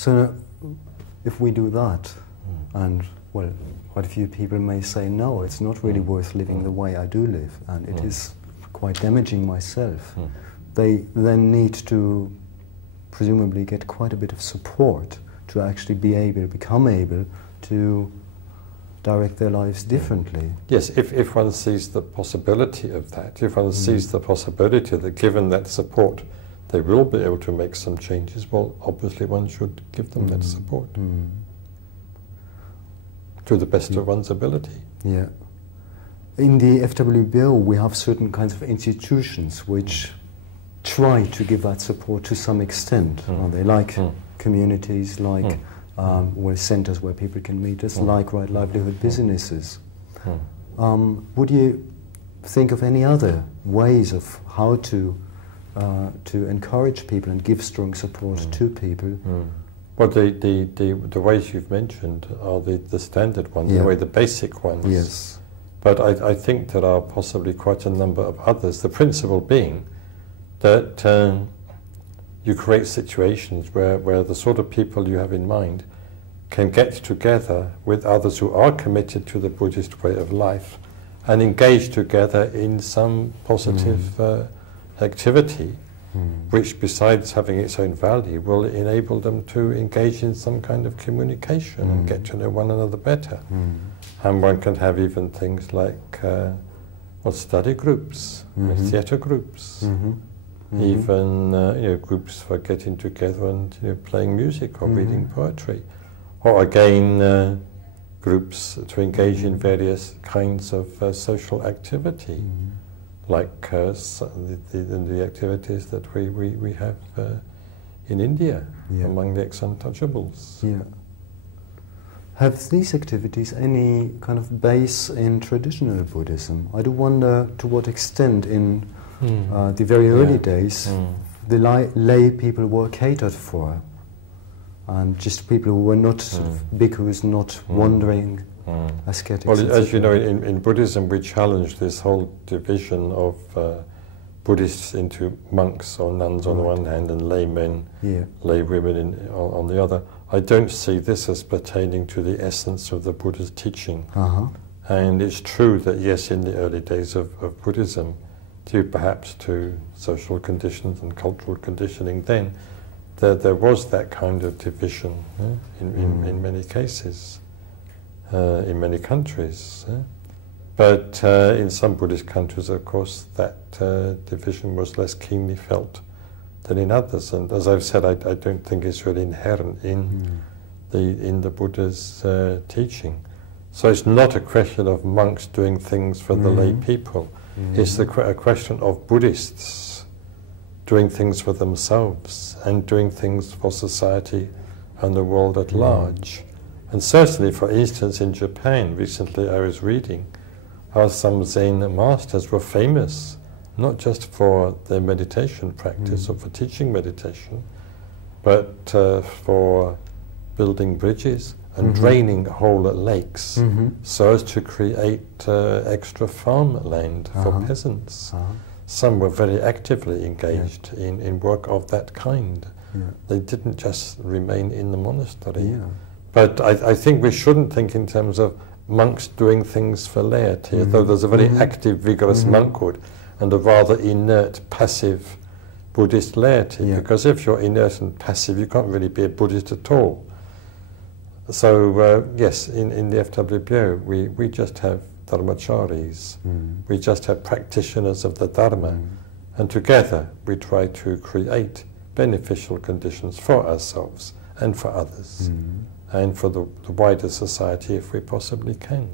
So if we do that, and well, quite a few people may say, no, it's not really worth living the way I do live, and it is quite damaging myself. They then need to presumably get quite a bit of support to actually become able to direct their lives differently. Yes, if one sees the possibility of that, if one sees the possibility that given that support they will be able to make some changes, well, obviously one should give them that support to the best of one's ability. Yeah. In the FWBO we have certain kinds of institutions which try to give that support to some extent. They like communities, like centres where people can meet, just like right livelihood businesses. Would you think of any other ways of how to encourage people and give strong support to people? Well, the ways you've mentioned are the standard ones, the basic ones. Yes. But I think there are possibly quite a number of others. The principle being that you create situations where the sort of people you have in mind can get together with others who are committed to the Buddhist way of life and engage together in some positive activity, which besides having its own value will enable them to engage in some kind of communication and get to know one another better. And one can have even things like study groups, theatre groups, even groups for getting together and playing music or reading poetry, or again groups to engage in various kinds of social activity, like the activities that we have in India among the ex-untouchables. Yeah. Have these activities any kind of base in traditional Buddhism? I do wonder to what extent in the very early days the lay people were catered for, and just people who were not sort of bhikkhus, not wandering ascetics. Well, as you know, in Buddhism we challenge this whole division of Buddhists into monks or nuns on the one hand and laymen, lay women on the other. I don't see this as pertaining to the essence of the Buddha's teaching. And it's true that, yes, in the early days of Buddhism, due perhaps to social conditions and cultural conditioning then, there was that kind of division in many cases, in many countries. But in some Buddhist countries, of course, that division was less keenly felt than in others. And as I've said, I don't think it's really inherent in the Buddha's teaching. So it's not a question of monks doing things for the lay people. It's a question of Buddhists doing things for themselves and doing things for society and the world at large. And certainly, for instance, in Japan, recently I was reading how some Zen masters were famous, not just for their meditation practice or for teaching meditation, but for building bridges and draining whole lakes so as to create extra farmland for peasants. Some were very actively engaged in work of that kind. They didn't just remain in the monastery. But I think we shouldn't think in terms of monks doing things for laity, though there's a very active, vigorous monkhood and a rather inert, passive Buddhist laity, because if you're inert and passive, you can't really be a Buddhist at all. So, yes, in the FWBO, we just have dharmacharis, we just have practitioners of the Dharma, and together we try to create beneficial conditions for ourselves and for others, and for the wider society if we possibly can.